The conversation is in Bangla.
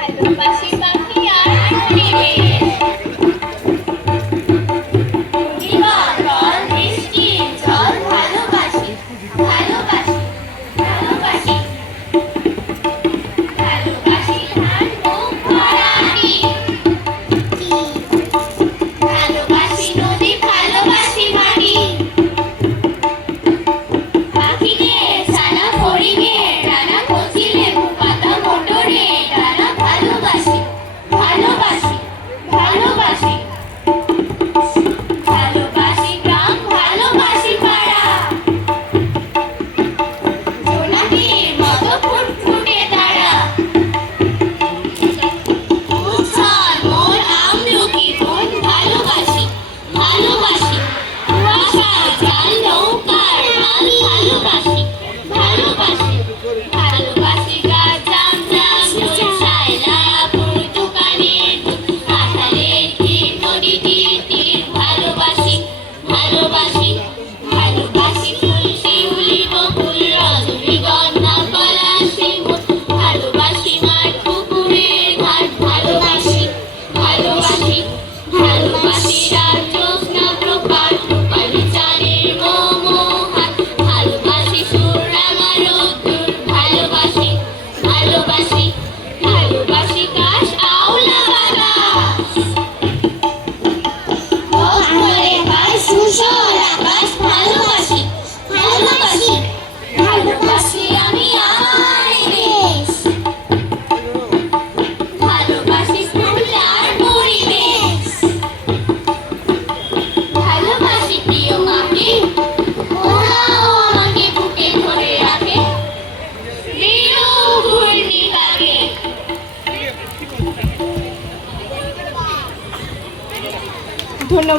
ভালোবাসি পাখি আর পরিবেশ। পূর্ণিমা জল বৃষ্টি জল ভালোবাসি ভালোবাসি ভালোবাসি ভালোবাসি ধান মুখ ভরাটি ভালোবাসি নদী ভালোবাসি মাটি পাখিকে ছানা ফড়িংয়ে ডানা কচি লেবু পাতা মোটরে ডানা ভালোবাসি ভালোবাসি ভালোবাসি ভালোবাসি গ্রাম ভালোবাসি পাড়া জোনাকির মতো ফুটফুটে তারা উচ্ছল মোর আমলকি বন ভালোবাসি ভালোবাসি কুয়াশায় জাল নৌকার হাল ভালোবাসি ভালোবাসি ভালোবাসি গাছ জাম জাম জলসাইলা পর্তুগালের কাঁঠালের তীর নদীটির তীর ভালোবাসি ভালোবাসি ভালোবাসি ফুল শিউলি বকুল রজনীগন্ধা পলাশ শিমুল ভালোবাসি মাঠ পুকুরের ঘাট ভালোবাসি ভালোবাসি ভালোবাসি রাত জ্যোৎস্না প্রপাত রূপালি চাঁদের মোমোহাত ভালোবাসি সুররাঙা রোদ্দুর ভালোবাসি ভালোবাসি ভালোবাসি কাশ আওলা বাতাস ভোরে হয় সুশোর আকাশ ভালোবাসি ভালোবাসি ভালোবাসি আমি আমার দেশ ভালোবাসি ফুল আর পরিবেশ ভালোবাসি প্রিয় মাকে ওরাও আমাকে বুকে ধরে রাখে প্রিয় ঘূর্ণিপাকে ধন্যবাদ।